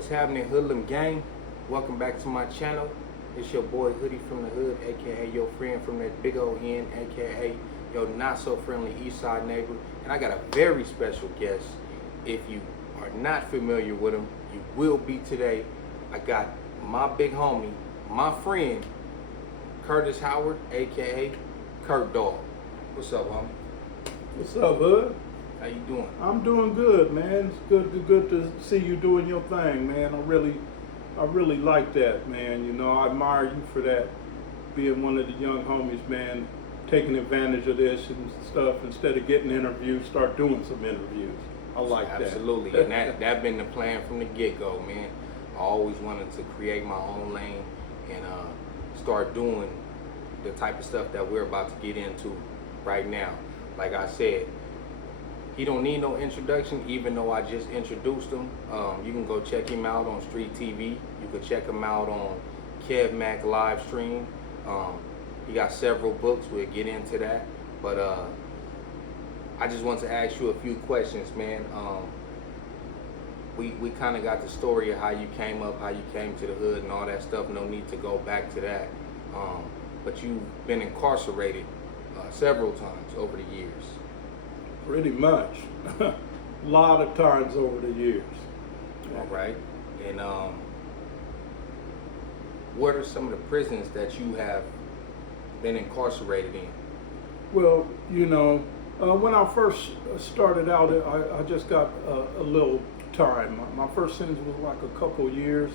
What's happening, Hoodlum gang? Welcome back to my channel. It's your boy Hoodie from the Hood, aka your friend from that big old end, aka your not so friendly east side neighbor. And I got a very special guest. If you are not familiar with him, you will be today. I got my big homie, my friend, Curtis Howard, aka Curt Dog. What's up, homie? What's up, Hood? How you doing? I'm doing good, man. It's good to see you doing your thing, man. I really like that, man. You know, I admire you for that, being one of the young homies, man, taking advantage of this and stuff. Instead of getting interviews, start doing some interviews. I like that. Absolutely, and that been the plan from the get-go, man. I always wanted to create my own lane and start doing the type of stuff that we're about to get into right now. Like I said, he don't need no introduction, even though I just introduced him. You can go check him out on Street TV. You can check him out on Kev Mac live stream. He got several books. We'll get into that. But I just want to ask you a few questions, man. We kind of got the story of how you came up, how you came to the hood and all that stuff. No need to go back to that. But you've been incarcerated several times over the years. Pretty much. A lot of times over the years. All right. And what are some of the prisons that you have been incarcerated in? Well, you know, when I first started out, I just got a little time. My first sentence was like a couple years,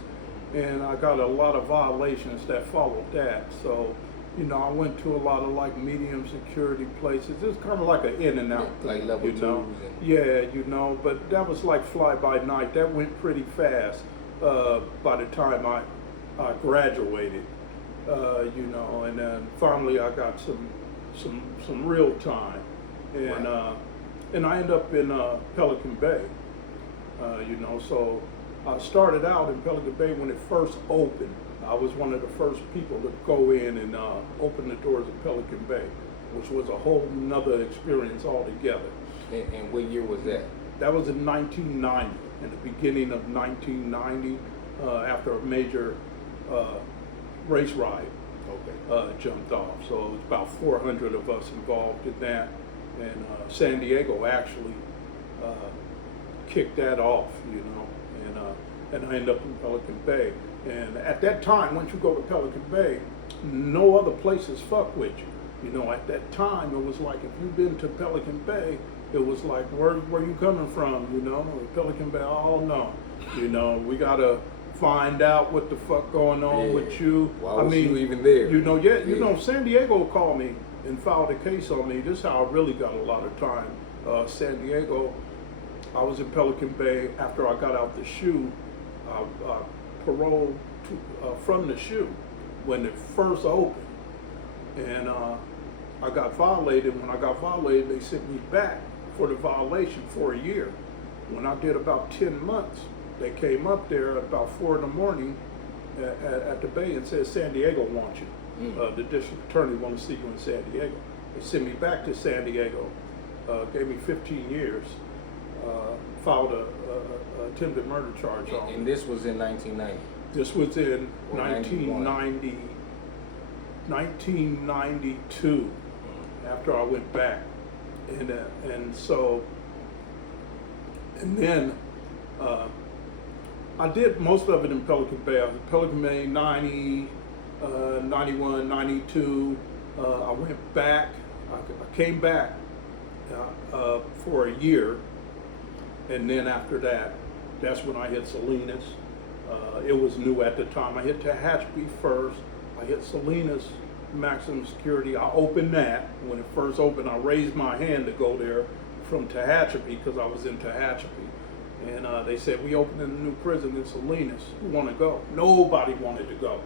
and I got a lot of violations that followed that. So, you know, I went to a lot of like medium security places. It's kind of like an in and out thing, like level you know. Yeah, you know, but that was like fly by night. That went pretty fast by the time I graduated, you know, and then finally I got some real time, and right. And I ended up in Pelican Bay, you know. So I started out in Pelican Bay when it first opened. I was one of the first people to go in and open the doors of Pelican Bay, which was a whole nother experience altogether. And what year was that? That was in 1990, in the beginning of 1990, after a major race riot jumped off. So it was about 400 of us involved in that, and San Diego actually kicked that off, you know, and I ended up in Pelican Bay. And at that time, once you go to Pelican Bay, no other places fuck with you. You know, at that time, it was like, if you've been to Pelican Bay, it was like, where you coming from, you know? Pelican Bay, oh no. You know, we gotta find out what the fuck going on with you. Why was you even there? You know, you know, San Diego called me and filed a case on me. This is how I really got a lot of time. San Diego, I was in Pelican Bay after I got out the SHU. Parole from the SHU when it first opened, and I got violated. When I got violated, they sent me back for the violation for a year. When I did about 10 months, they came up there at about 4 in the morning at the Bay and said, San Diego wants you. The district attorney wants to see you in San Diego. They sent me back to San Diego, gave me 15 years, filed a attempted murder charge on me. And this was in 1990? This was in 1992, after I went back. And then I did most of it in Pelican Bay. I was in Pelican Bay 90, 91, 92. I went back. I came back for a year. And then after that, that's when I hit Salinas. It was new at the time. I hit Tehachapi first. I hit Salinas maximum security. I opened that. When it first opened, I raised my hand to go there from Tehachapi because I was in Tehachapi. And they said, we opened a new prison in Salinas. Who want to go? Nobody wanted to go.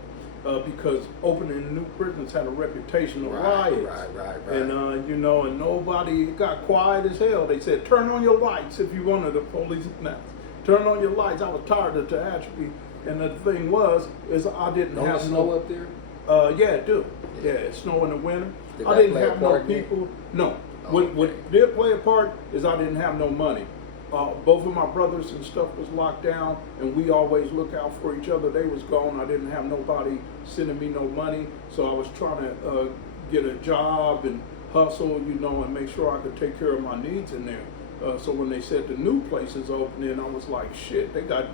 Because opening new prisons had a reputation of riots. Right. And, you know, and nobody got quiet as hell. They said, turn on your lights if you wanted the police announced. Turn on your lights. I was tired of Tehachapi. And the thing is I didn't have snow up there? Yeah, it do. Yeah, it snow in the winter. Did I that didn't play a have no part in it? people. No. Oh, What did play a part is I didn't have no money. both of my brothers and stuff was locked down, and we always look out for each other. They was gone. I didn't have nobody sending me no money, so I was trying to get a job and hustle, and make sure I could take care of my needs in there. So when they said the new place is opening, I was like, shit, they got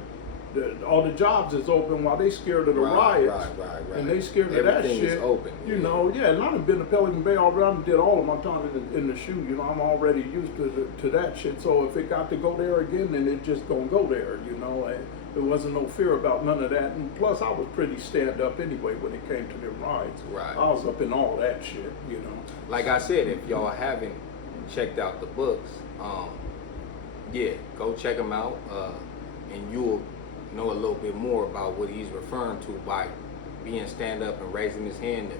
all the jobs is open while they scared of the riots. Right. And they scared of that Everything shit. is open. And I've been to Pelican Bay all around and did all of my time in the shoe. I'm already used to that shit. So if it got to go there again, then it just gonna go there, And there wasn't no fear about none of that. And plus, I was pretty stand up anyway when it came to the riots. Right. I was up in all that shit, Like I said, if y'all haven't checked out the books, go check them out, and you'll know a little bit more about what he's referring to by being stand up and raising his hand to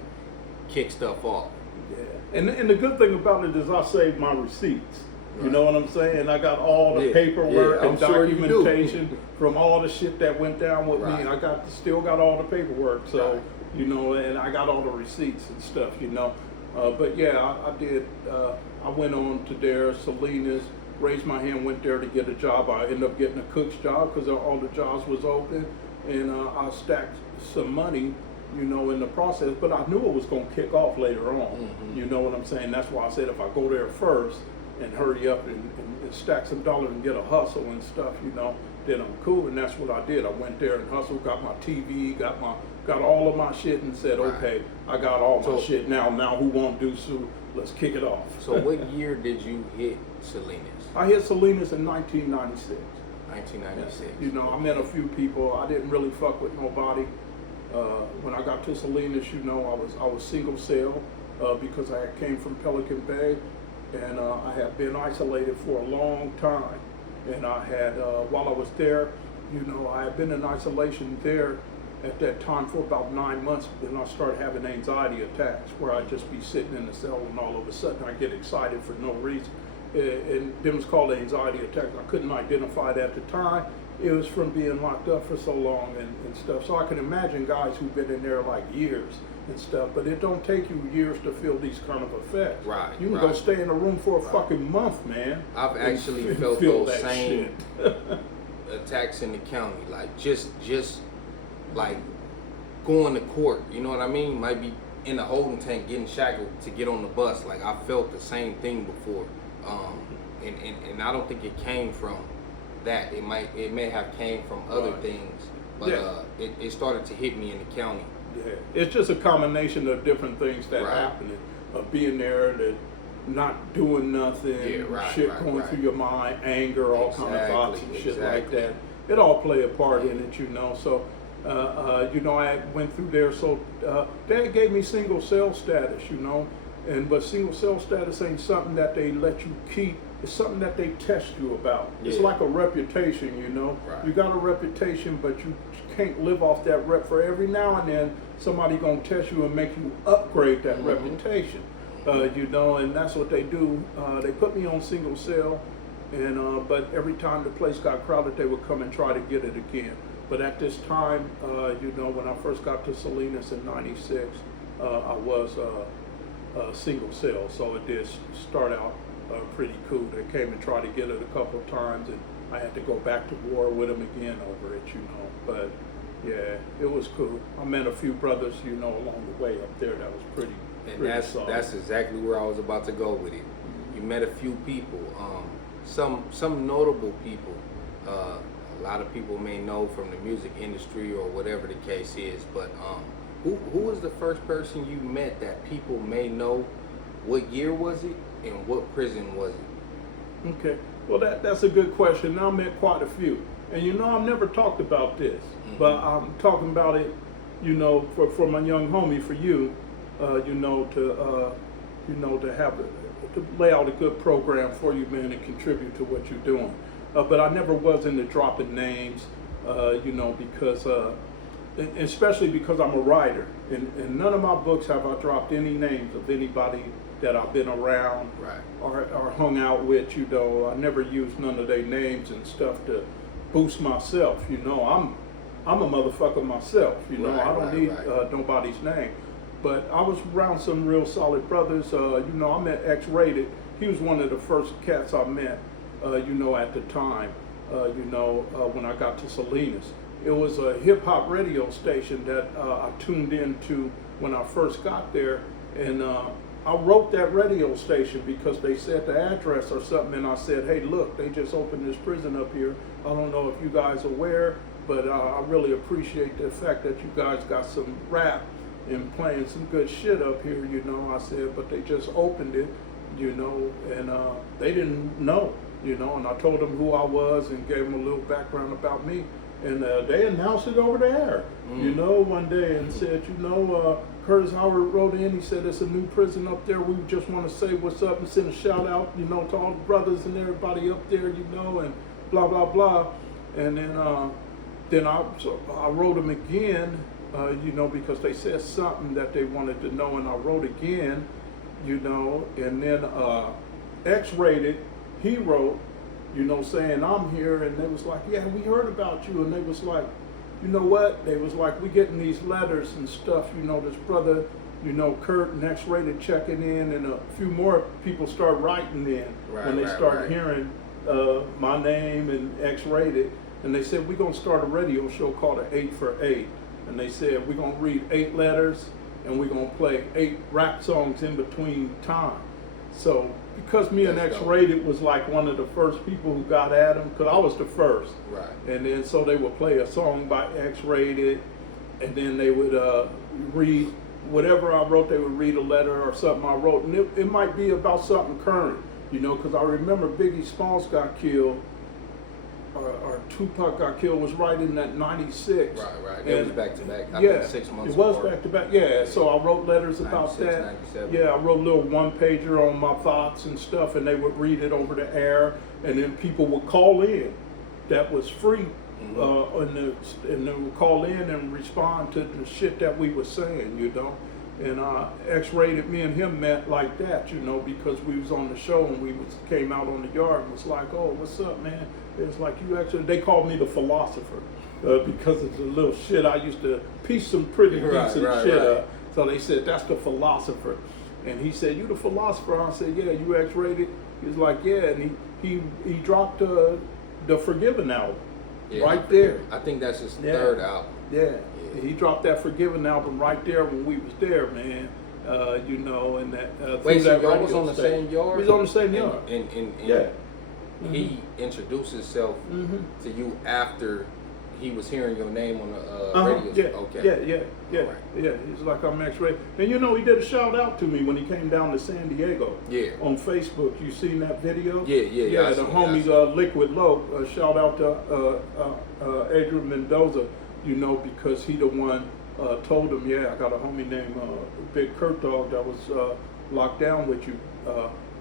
kick stuff off. Yeah, and the good thing about it is I saved my receipts. You know what I'm saying? I got all the paperwork and documentation from all the shit that went down with me. I still got all the paperwork, so and I got all the receipts and stuff. But yeah, I did. I went on to there, Salinas. Raised my hand, went there to get a job. I ended up getting a cook's job because all the jobs was open, and I stacked some money, in the process. But I knew it was going to kick off later on. Mm-hmm. You know what I'm saying? That's why I said if I go there first and hurry up and stack some dollars and get a hustle and stuff, then I'm cool. And that's what I did. I went there and hustled, got my TV, got all of my shit, and said, okay, I got all my shit now. Now who won't do so? Let's kick it off. So what year did you hit Salinas? I hit Salinas in 1996. 1996. I met a few people. I didn't really fuck with nobody. When I got to Salinas, I was single cell because I came from Pelican Bay, and I had been isolated for a long time. And I had, while I was there, I had been in isolation there at that time for about 9 months. Then I started having anxiety attacks where I'd just be sitting in the cell and all of a sudden I get excited for no reason. And them was called anxiety attacks. I couldn't identify it at the time. It was from being locked up for so long and stuff. So I can imagine guys who've been in there like years and stuff, but it don't take you years to feel these kind of effects. Right. You can go stay in a room for a fucking month, man. I've actually felt those same attacks in the county, like just like going to court. You know what I mean? Might be in the holding tank getting shackled to get on the bus. Like I felt the same thing before, and I don't think it came from that. It may have came from other things, but it started to hit me in the county. Yeah, it's just a combination of different things that happening, of being there, that not doing nothing, shit going through your mind, anger, all kind of thoughts and shit like that. It all play a part in it, So, I went through there. So, Dad gave me single cell status, but single cell status ain't something that they let you keep. It's something that they test you about. Yeah. It's like a reputation, You got a reputation, but you can't live off that rep. For every now and then, somebody gonna test you and make you upgrade that reputation. And that's what they do. They put me on single cell, and but every time the place got crowded, they would come and try to get it again. But at this time, when I first got to Salinas in '96, I was single cell, so it did start out pretty cool. They came and tried to get it a couple of times, and I had to go back to war with them again over it, But yeah, it was cool. I met a few brothers, along the way up there. That was pretty. And that's exactly where I was about to go with it. You met a few people, some notable people. A lot of people may know from the music industry or whatever the case is, but who was the first person you met that people may know? What year was it, and what prison was it? Okay, well that's a good question. I met quite a few, and I've never talked about this, but I'm talking about it, for my young homie, for you, to lay out a good program for you, man, and contribute to what you're doing. But I never was into dropping names, because, especially because I'm a writer, and none of my books have I dropped any names of anybody that I've been around or hung out with. I never used none of their names and stuff to boost myself. I'm a motherfucker myself. I don't need nobody's name. But I was around some real solid brothers. I met X-Rated. He was one of the first cats I met you know, at the time, when I got to Salinas. It was a hip hop radio station that I tuned into when I first got there, and I wrote that radio station because they said the address or something, and I said, hey, look, they just opened this prison up here. I don't know if you guys are aware, but I really appreciate the fact that you guys got some rap and playing some good shit up here, you know. I said, but they just opened it, you know, and they didn't know, you know, and I told them who I was and gave them a little background about me. And they announced it over the air, you know, one day and said, you know, Curtis Howard wrote in, he said, it's a new prison up there. We just want to say what's up and send a shout out, you know, to all the brothers and everybody up there, you know, and blah, blah, blah. And then I wrote them again, you know, because they said something that they wanted to know, and I wrote again, you know, and then X-Rated, he wrote, you know, saying I'm here, and they was like, yeah, we heard about you, and they was like, you know what, they was like, we getting these letters and stuff, you know, this brother, you know, Curt and X-Rated checking in, and a few more people start writing in when they start hearing my name and X-Rated, and they said, we're going to start a radio show called an 8 for 8, and they said, we're going to read 8 letters, and we're going to play 8 rap songs in between time. So because me and X-Rated was like one of the first people who got at him, because I was the first. Right. And then so they would play a song by X-Rated, and then they would read whatever I wrote. They would read a letter or something I wrote, and it might be about something current, you know, because I remember Biggie Smalls got killed, or Tupac got killed, was right in that 96. Right. It was back to back. I think 6 months. It was back to back. Yeah. So I wrote letters about that. 97. Yeah, I wrote a little one-pager on my thoughts and stuff, and they would read it over the air, and then people would call in. That was free, and they would call in and respond to the shit that we were saying, you know. And X-Rated, me and him met like that, you know, because we was on the show and came out on the yard and was like, oh, what's up, man? It was like, they called me the philosopher because it's a little shit. I used to piece some pretty decent shit up. So they said, that's the philosopher. And he said, you the philosopher? I said, yeah, you X-Rated? He was like, yeah, and he dropped the Forgiven album right there. I think that's his third album. Yeah, he dropped that Forgiven album right there when we was there, man. You know, and that. Wait, so y'all was on the same yard? We was on the same yard. And yeah. He introduced himself to you after he was hearing your name on the radio. Yeah, okay. Yeah. Right. Yeah, he's like, I'm X-Rated. And you know, he did a shout out to me when he came down to San Diego. Yeah. On Facebook. You seen that video? Yeah, the homie Liquid Low, shout out to Adrian Mendoza, you know, because he the one told him, yeah, I got a homie named Big Curt Dog that was locked down with you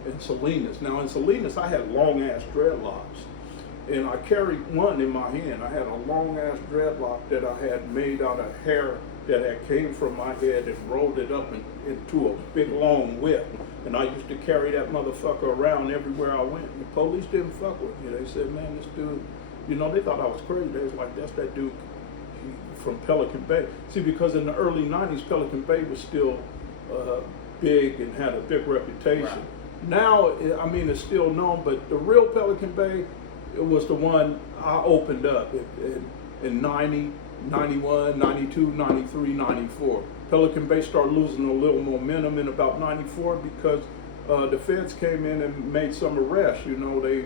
in Salinas. Now in Salinas, I had long ass dreadlocks, and I carried one in my hand. I had a long ass dreadlock that I had made out of hair that had came from my head and rolled it up into a big long whip. And I used to carry that motherfucker around everywhere I went. The police didn't fuck with me. They said, man, this dude, you know, they thought I was crazy. They was like, that's that dude from Pelican Bay. See, because in the early 90s, Pelican Bay was still big and had a big reputation. Right. Now, I mean, it's still known, but the real Pelican Bay, it was the one I opened up in 90, 91, 92, 93, 94. Pelican Bay started losing a little momentum in about 94 because the feds came in and made some arrests. You know, they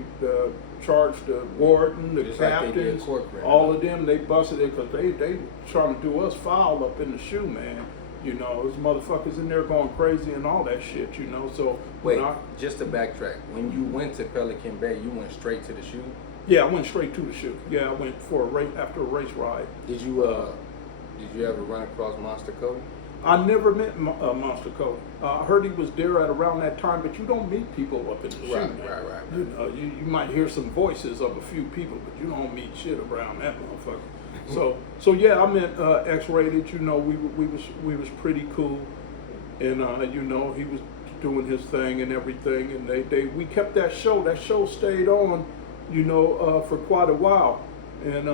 charged the warden, the captains, all of them. They busted it because they trying to do us foul up in the shoe, man. You know, there's motherfuckers in there going crazy and all that shit, you know. So wait, just to backtrack, when you went to Pelican Bay, you went straight to the shoe? Yeah, I went straight to the shoe. Yeah, I went for a race after a race ride. Did you ever run across Monster Cody? I never met Monster Cody. I heard he was there at around that time, but you don't meet people up in the shoe. Right. You know, you might hear some voices of a few people, but you don't meet shit around that motherfucker. So yeah, I met X-Rated. You know, we was pretty cool, and you know, he was doing his thing and everything, and we kept that show. That show stayed on, you know, for quite a while, and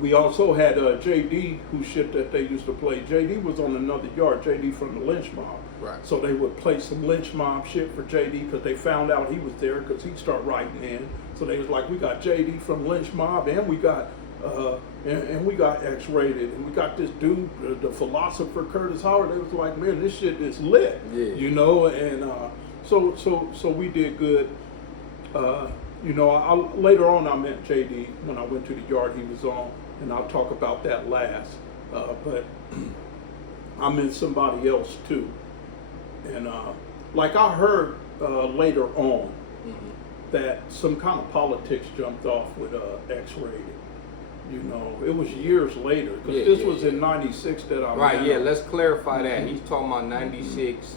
we also had JD, whose shit that they used to play. JD was on another yard. JD from the Lynch Mob. Right. So they would play some lynch mob shit for JD because they found out he was there because he'd start writing in. So they was like, we got JD from lynch mob, and we got and we got X-rated, and we got this dude, the philosopher Curtis Howard. They was like, man, this shit is lit, you know. And so we did good. You know, later on I met JD when I went to the yard he was on, and I'll talk about that last. But I met somebody else too, and like I heard later on that some kind of politics jumped off with X-rated. You know, it was years later because this was in '96 that I right. met Yeah, him. let's clarify that. He's talking about '96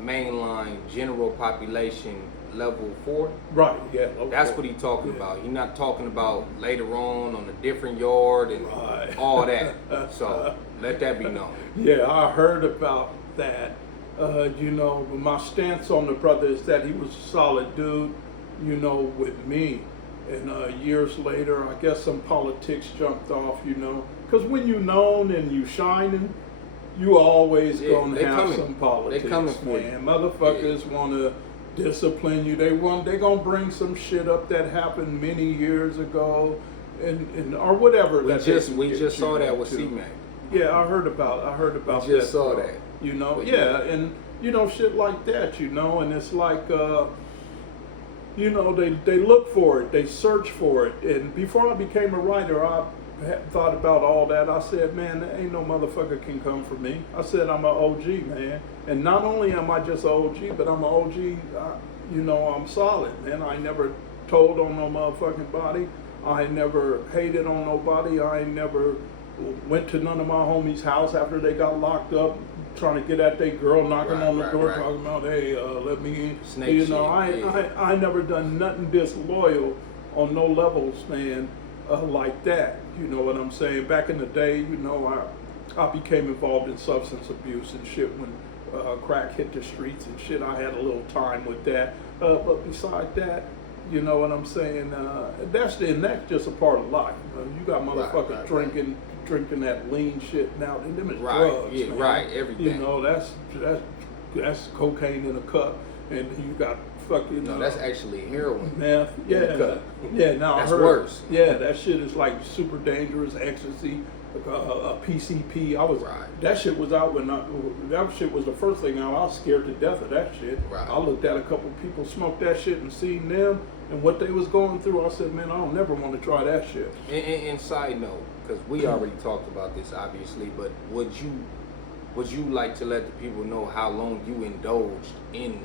mainline general population level 4. Right. Yeah. That's what he's talking about. He's not talking about later on a different yard and all that. So let that be known. Yeah, I heard about that. You know, my stance on the brother is that he was a solid dude, you know, with me. And years later, I guess some politics jumped off, you know. Because when you known and you shining, you always gonna have some politics. They coming for you. Motherfuckers want to discipline you. They gonna bring some shit up that happened many years ago, and or whatever. We just saw that with C-Mac. Yeah, I heard about We just that. saw that. You know, and you know, shit like that, you know, and it's like, you know, they look for it, they search for it, and before I became a writer, I had thought about all that. I said, man, there ain't no motherfucker can come for me. I said, I'm an OG, man, and not only am I just an OG, but I'm an OG, you know, I'm solid, man. I never told on no motherfucking body. I never hated on nobody. I never went to none of my homies' house after they got locked up, trying to get at their girl, knocking on the door, talking about, hey, let me in. Snake you shit, know, I never done nothing disloyal on no levels, man, like that. You know what I'm saying? Back in the day, you know, I became involved in substance abuse and shit when crack hit the streets and shit. I had a little time with that. But besides that, you know what I'm saying? That's just a part of life. You got motherfuckers drinking that lean shit now, and them is drugs. Yeah, man. right. Everything. You know, that's cocaine in a cup, and you got fucking. No, that's actually heroin. Meth. Yeah. In a cup. Yeah. Now That's I heard, worse. Yeah, that shit is like super dangerous. Ecstasy, PCP. That shit was out that shit was the first thing out. I was scared to death of that shit. Right. I looked at a couple people smoke that shit and seen them and what they was going through. I said, man, I don't never want to try that shit. And side note, because we already talked about this obviously, but would you like to let the people know how long you indulged in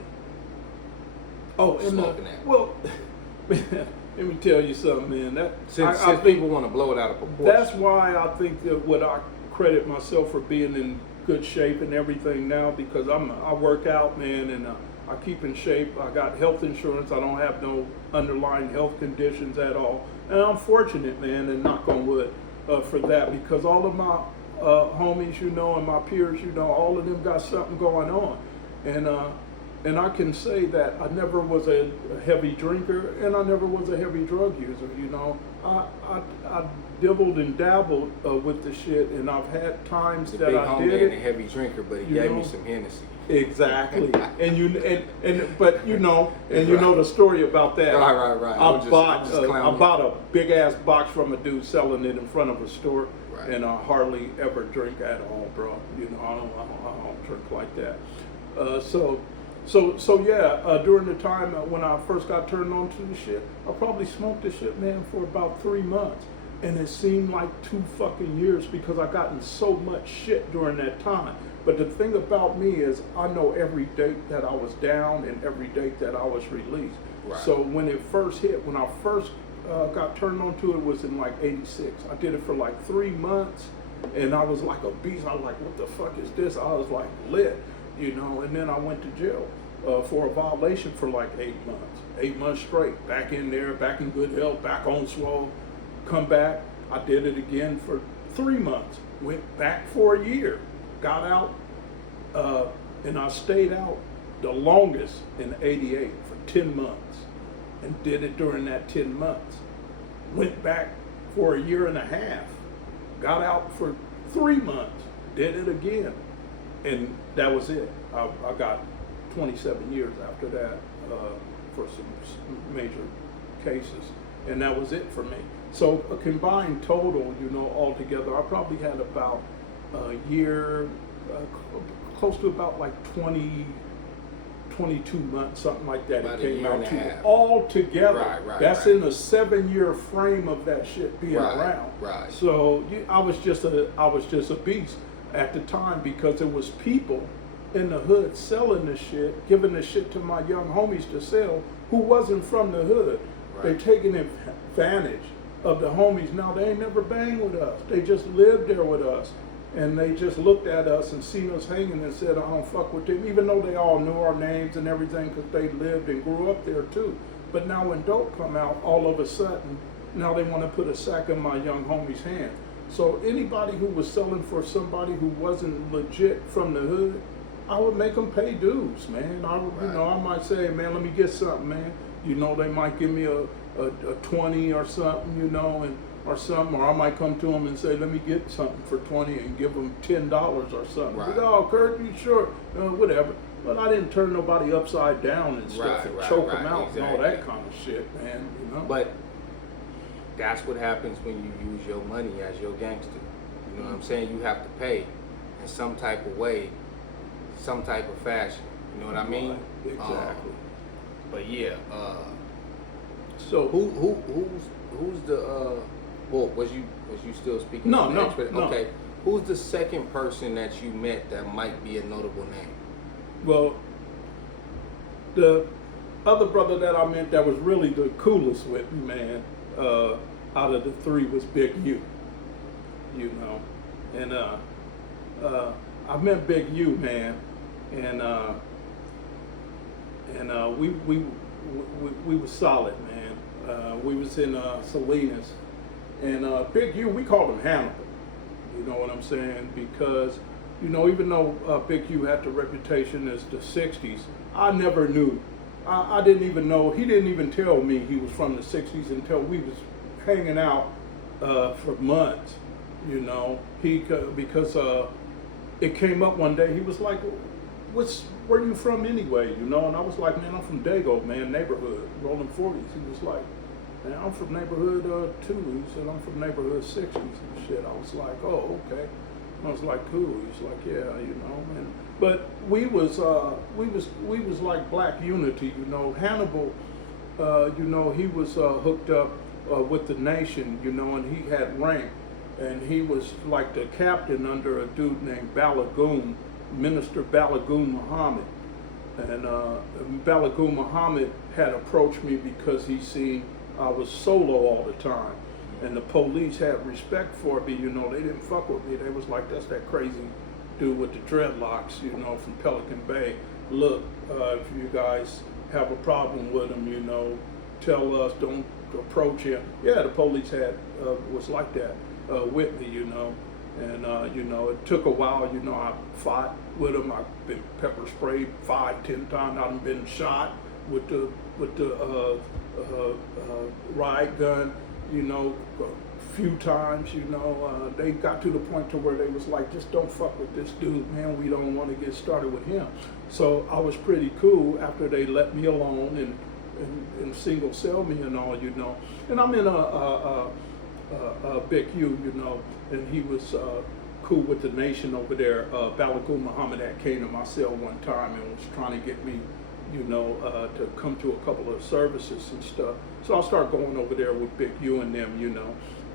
smoking that? Well, man, let me tell you something, man. That Since I people want to blow it out of proportion. That's why I think that what I credit myself for being in good shape and everything now, because I work out, man, and I keep in shape. I got health insurance. I don't have no underlying health conditions at all, and I'm fortunate, man, and knock on wood for that, because all of my homies, you know, and my peers, you know, all of them got something going on, and I can say that I never was a heavy drinker, and I never was a heavy drug user. You know, I dibbled and dabbled with the shit, and I've had times that I did it. A heavy drinker, but he gave me some Hennessy. Exactly, but you know the story about that. Right. I bought a big ass box from a dude selling it in front of a store, and I hardly ever drink at all, bro. You know, I don't drink like that. So yeah, during the time when I first got turned on to the shit, I probably smoked the shit, man, for about 3 months. And it seemed like 2 fucking years because I gotten so much shit during that time. But the thing about me is I know every date that I was down and every date that I was released. Right. So when it first hit, when I first got turned on to it was in like 86. I did it for like 3 months and I was like a beast. I was like, what the fuck is this? I was like lit, you know, and then I went to jail for a violation for like 8 months. 8 months straight, back in there, back in good health, back on swole. Come back, I did it again for 3 months. Went back for a year, got out, and I stayed out the longest in 88 for 10 months, and did it during that 10 months. Went back for a year and a half, got out for 3 months, did it again, and that was it. I got 27 years after that for some major cases, and that was it for me. So a combined total, altogether, I probably had about a year, close to about like 22 months, something like that. About it came out a year and a half. all together. Right, That's right. in a 7-year frame of that shit being around. Right. So I was just a beast at the time, because there was people in the hood selling this shit, giving this shit to my young homies to sell, who wasn't from the hood. Right. They taking advantage of the homies. Now they ain't never banged with us. They just lived there with us. And they just looked at us and seen us hanging and said, I don't fuck with them, even though they all knew our names and everything, because they lived and grew up there too. But now when dope come out, all of a sudden, now they want to put a sack in my young homie's hand. So anybody who was selling for somebody who wasn't legit from the hood, I would make them pay dues, man. I would, I might say, man, let me get something, man. They might give me a 20 or something, or I might come to them and say, let me get something for 20 and give them $10 or something. Right. Oh, Curt, you sure? Whatever. But I didn't turn nobody upside down and stuff and choke them out and all that kind of shit, man. But that's what happens when you use your money as your gangster. You know what I'm saying? You have to pay in some type of way, some type of fashion. You know what I mean? Exactly. But yeah. So who's the well, was you still speaking? No. Okay. Who's the second person that you met that might be a notable name? Well, the other brother that I met that was really the coolest with me, man, out of the three was Big U. And I met Big U, man, and we was solid, man. We was in Salinas, and Big U, we called him Hannibal. You know what I'm saying? Because even though Big U had the reputation as the '60s, I never knew. I didn't even know. He didn't even tell me he was from the '60s until we was hanging out for months. Because it came up one day. He was like, where you from anyway? And I was like, man, I'm from Dago, man, neighborhood, rolling 40s. He was like, man, I'm from neighborhood 2. He said, I'm from neighborhood 60s and shit. I was like, oh, okay. I was like, cool. He's like, yeah, and but we was like black unity, Hannibal, he was hooked up with the nation, and he had rank, and he was like the captain under a dude named Balagoon, Minister Balagoon Muhammad. And Balagoon Muhammad had approached me because he seen I was solo all the time. And the police had respect for me, they didn't fuck with me. They was like, that's that crazy dude with the dreadlocks, from Pelican Bay. Look, if you guys have a problem with him, tell us, don't approach him. Yeah, the police was like that with me, and it took a while, I fought with him. I've been pepper sprayed 5-10 times. I've been shot with the riot gun, a few times, they got to the point to where they was like, just don't fuck with this dude, man. We don't want to get started with him. So I was pretty cool after they let me alone and single cell me and all, And I'm in a Big U, and he was cool with the nation over there. Balagoon Muhammad had came to my cell one time and was trying to get me, to come to a couple of services and stuff. So I started going over there with Big U and them,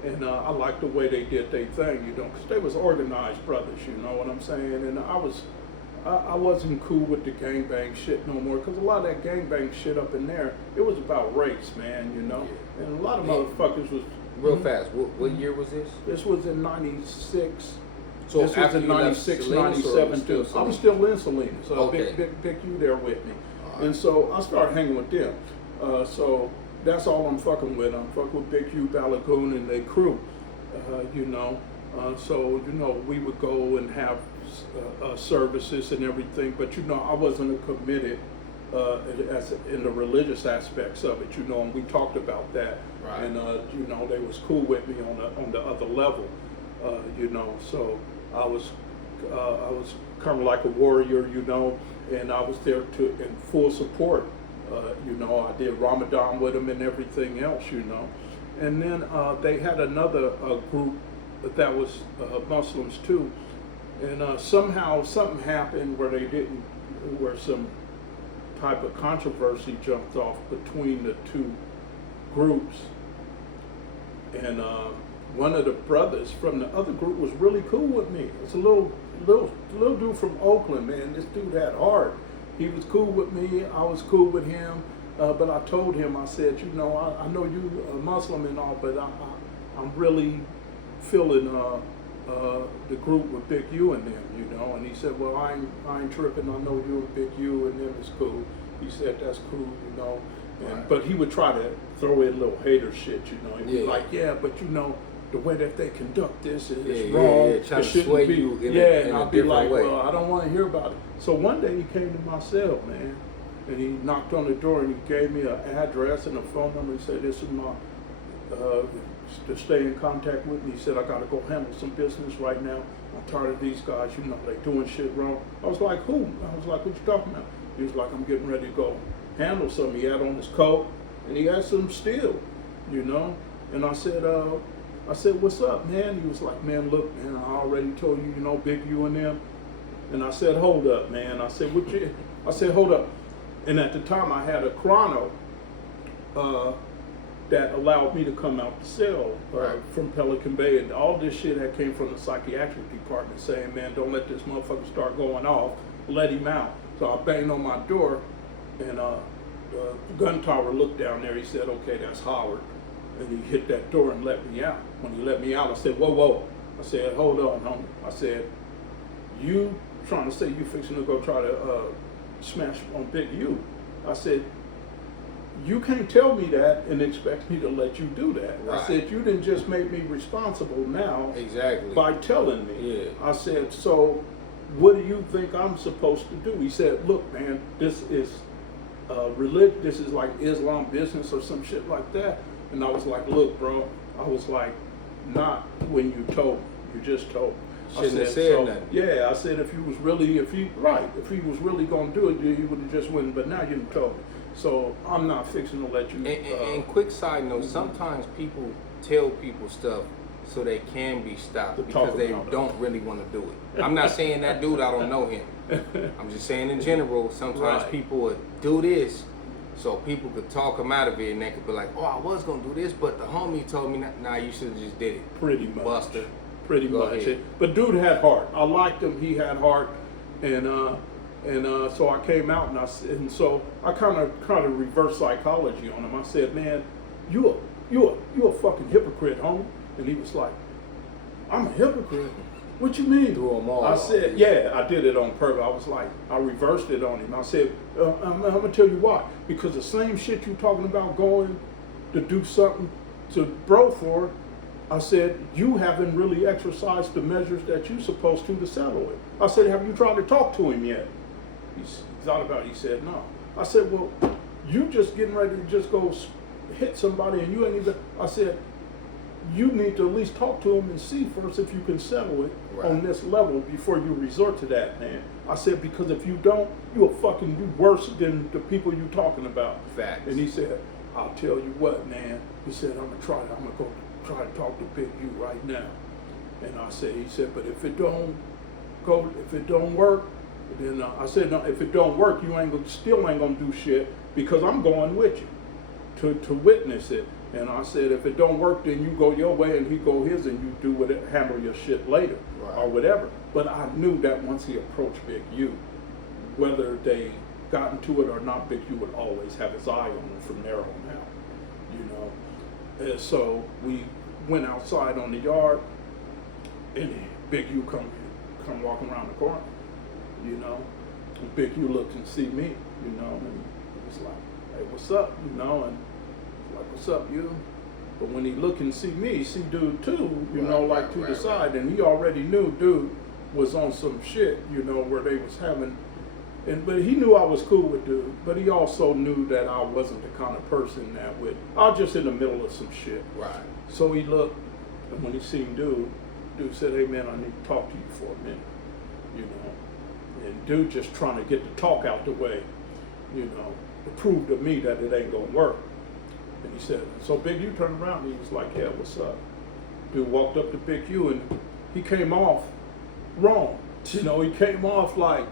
and I liked the way they did their thing, because they was organized brothers, you know what I'm saying? And I wasn't cool with the gangbang shit no more, because a lot of that gangbang shit up in there, it was about race, man, And a lot of motherfuckers was... Real fast, what year was this? This was in 96. So this was in 96, 97 too. I was still in Salinas. Okay. Big U there with me. And so I started hanging with them. So that's all I'm fucking with. I'm fucking with Big U, Balagoon, and their crew. So we would go and have services and everything, but I wasn't committed as in the religious aspects of it, and we talked about that. Right. And they was cool with me on the other level, So I was I was kind of like a warrior, you know, and I was there in full support. You know, I did Ramadan with them and everything else, you know. And then they had another group that was Muslims too. And somehow something happened where some type of controversy jumped off between the two groups. And one of the brothers from the other group was really cool with me. It's a little dude from Oakland, man. This dude had heart. He was cool with me. I was cool with him. But I told him, I said, you know, I know you a Muslim and all, but I'm really feeling the group with Big U and them, you know. And he said, well, I ain't tripping. I know you and Big U and them is cool. He said, that's cool, you know. And, right. But he would try to throw in little hater shit, you know. He'd be Yeah. like, yeah, but you know, the way that they conduct this is Yeah, wrong. yeah, trying It to shouldn't sway be. you in Yeah, a and I'd be different like, way. well, I don't want to hear about it. So one day he came to my cell, man, and he knocked on the door and he gave me an address and a phone number. He said, this is my, to stay in contact with me. He said, I got to go handle some business right now. I'm tired of these guys, you know, they doing shit wrong. I was like, who? I was like, what you talking about? He was like, I'm getting ready to go handle something. He had on his coat and he had some steel, you know. And I said, what's up, man? He was like, man, look, man, I already told you, you know, Big U and them. And I said, hold up, man. I said, hold up. And at the time I had a chrono that allowed me to come out the cell Right. from Pelican Bay. And all this shit had came from the psychiatric department saying, man, don't let this motherfucker start going off. Let him out. So I banged on my door and the gun tower looked down there. He said, okay, that's Howard. And he hit that door and let me out. When he let me out, I said, whoa. I said, hold on, homie. I said, you trying to say you fixing to go try to smash on Big U. I said, you can't tell me that and expect me to let you do that. Right. I said, you didn't just make me responsible now Exactly. by telling me. Yeah. I said, so what do you think I'm supposed to do? He said, look, man, this is religion. This is like Islam business or some shit like that. And I was like, look, bro, I was like, not when you told me. You just told me. Shouldn't have said nothing. Yeah, I said if he was really gonna do it, he would have just went. But now you done told me, so I'm not fixing to let you. And quick side note, sometimes people tell people stuff so they can be stopped because they don't really want to do it. I'm not saying that dude, I don't know him. I'm just saying in general, sometimes Right. people would do this so people could talk them out of it and they could be like, oh, I was going to do this, but the homie told me, nah, you should have just did it. Pretty much. Buster. Pretty Go much. ahead. But dude had heart. I liked him. He had heart, and so I came out and so I kind of reverse psychology on him. I said, man, you a fucking hypocrite, homie. And he was like, I'm a hypocrite. What you mean? Threw 'em all I off. said, yeah, I did it on purpose. I was like, I reversed it on him. I said, I'm gonna tell you why. Because the same shit you talking about going to do something to bro for, I said, you haven't really exercised the measures that you're supposed to settle it. I said, have you tried to talk to him yet? He thought about it. He said, no. I said, well, you just getting ready to just go hit somebody and you ain't even, I said, you need to at least talk to him and see first if you can settle it on this level before you resort to that, man. I said, because if you don't, you'll fucking do worse than the people you talking about. Facts. And he said, I'll tell you what, man. He said, I'm gonna go try to talk to Big U right now. And he said, but if it don't work, then I said, no, if it don't work, you still ain't gonna do shit because I'm going with you to witness it. And I said, if it don't work, then you go your way and he go his, and you do handle your shit later or whatever. But I knew that once he approached Big U, whether they got into it or not, Big U would always have his eye on him from there on out, you know. And so we went outside on the yard, and Big U come walking around the corner, you know. And Big U looked and see me, you know, and he was like, hey, what's up, you know, and like, what's up, you? But when he looked and see me, he see dude too, you know, like to the side, and he already knew dude was on some shit, you know, where they was having, but he knew I was cool with dude, but he also knew that I wasn't the kind of person that I was just in the middle of some shit. Right. So he looked, and when he seen dude said, hey man, I need to talk to you for a minute. you know. And dude just trying to get the talk out the way, you know, to prove to me that it ain't gonna work. And he said, so Big U turned around and he was like, yeah, what's up? Dude walked up to Big U and he came off wrong. You know, he came off like,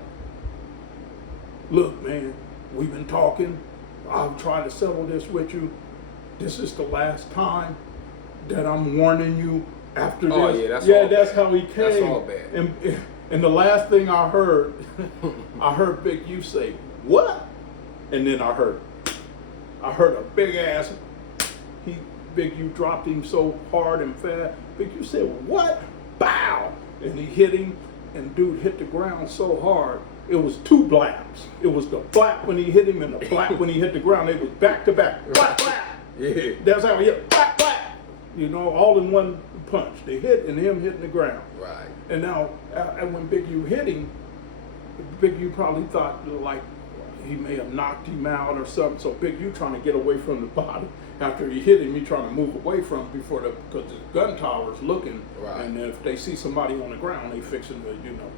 look, man, we've been talking. I'll try to settle this with you. This is the last time that I'm warning you after this. Oh, yeah, that's yeah, all that's bad. how he came. That's all bad. And the last thing I heard, I heard Big U say, what? And then I heard a big ass, Big U dropped him so hard and fast. Big U said, what? Bow! And he hit him, and dude hit the ground so hard, it was two blaps. It was the blap when he hit him and the blap when he hit the ground. They was back to back. Blap, blap. Yeah. That's how he hit. Blap, blap. You know, all in one punch. The hit and him hitting the ground. Right. And now, when Big U hit him, Big U probably thought like he may have knocked him out or something. So Big U trying to get away from the body. After he hit him, he trying to move away from him because the gun tower's looking. Right. And if they see somebody on the ground, they fixing to, you know,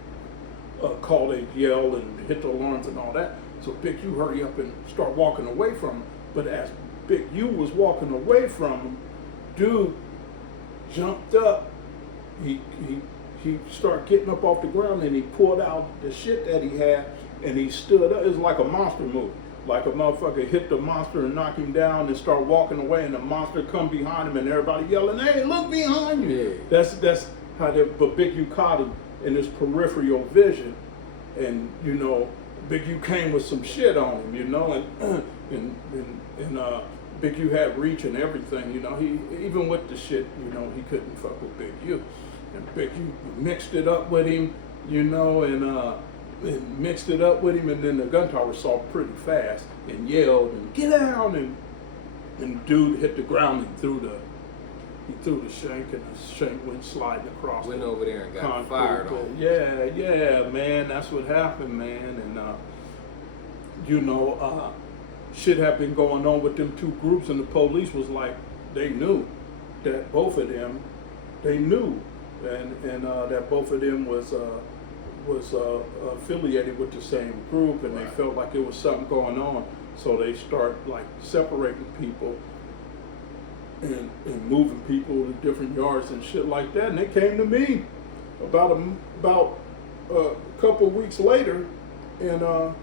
call, they yell and hit the alarms and all that. So Big U hurry up and start walking away from him. But as Big U was walking away from him, dude jumped up. He started getting up off the ground and he pulled out the shit that he had and he stood up. It was like a monster move. Like a motherfucker hit the monster and knock him down and start walking away and the monster come behind him and everybody yelling, hey, look behind you. Yeah. That's how but Big U caught him in his peripheral vision, and you know, Big U came with some shit on him, you know, and Big U had reach and everything, you know. He even with the shit, you know, he couldn't fuck with Big U, and Big U mixed it up with him, you know, and mixed it up with him, and then the gun tower saw pretty fast and yelled and get down, and dude hit the ground and threw the shank, and the shank went sliding across. Went over there and got concrete. fired on. Yeah, man, that's what happened, man. And you know, shit had been going on with them two groups, and the police was like, they knew that both of them, they knew, and that both of them was affiliated with the same group, and they felt like there was something going on, so they start like separating people and moving people to different yards and shit like that. And they came to me about a couple weeks later and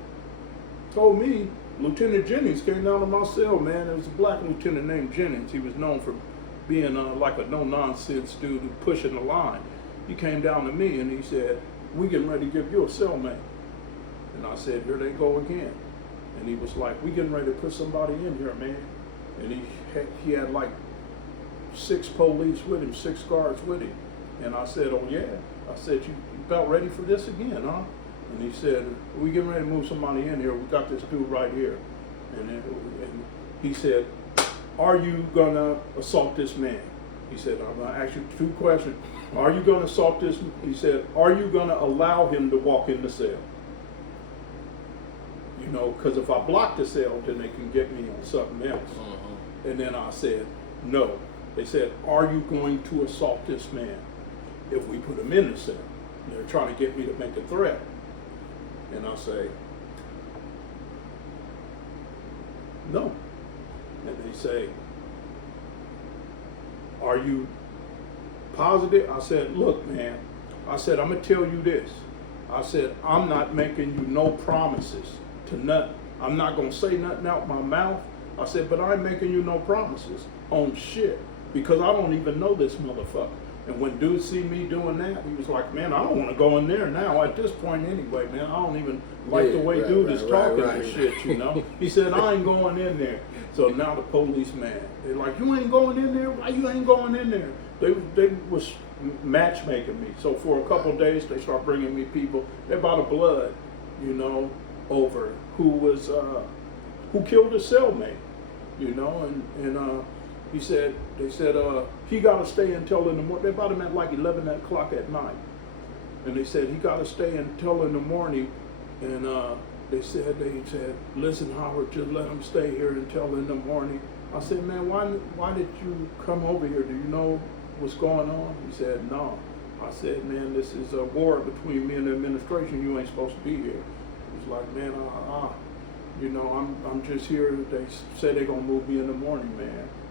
told me Lieutenant Jennings came down to my cell, man. There was a black lieutenant named Jennings. He was known for being like a no-nonsense dude who pushing the line. He came down to me and he said, we getting ready to give you a cellmate. And I said, here they go again. And he was like, we getting ready to put somebody in here, man. And he had like 6 police with him, 6 guards with him. And I said, oh yeah. I said, you about ready for this again, huh? And he said, we getting ready to move somebody in here. We got this dude right here. And he said, are you gonna assault this man? He said, I'm gonna ask you 2 questions. Are you gonna assault this? He said, are you gonna allow him to walk in the cell? You know, because if I block the cell, then they can get me on something else. Mm-hmm. And then I said, no. They said, are you going to assault this man if we put him in the cell? They're trying to get me to make a threat. And I say, no. And they say, are you positive? I said, look, man, I said, I'm going to tell you this. I said, I'm not making you no promises to nothing. I'm not going to say nothing out my mouth. I said, but I'm making you no promises on shit because I don't even know this motherfucker. And when dude see me doing that, he was like, man, I don't want to go in there now at this point anyway, man. I don't even like the way dude is talking and shit, you know. He said, I ain't going in there. So now the police mad. They're like, you ain't going in there? Why you ain't going in there? They was matchmaking me. So for a couple of days, they start bringing me people. They're about the blood, you know, over who killed his cellmate, you know, and they said he got to stay until in the morning. They brought him at like 11 o'clock at night, and they said he got to stay until in the morning. And they said, listen, Howard, just let him stay here until in the morning. I said, man, why did you come over here? Do you know what's going on? He said, no. I said, man, this is a war between me and the administration. You ain't supposed to be here. It's like, man, you know, I'm just here. They say they're gonna move me in the morning, man.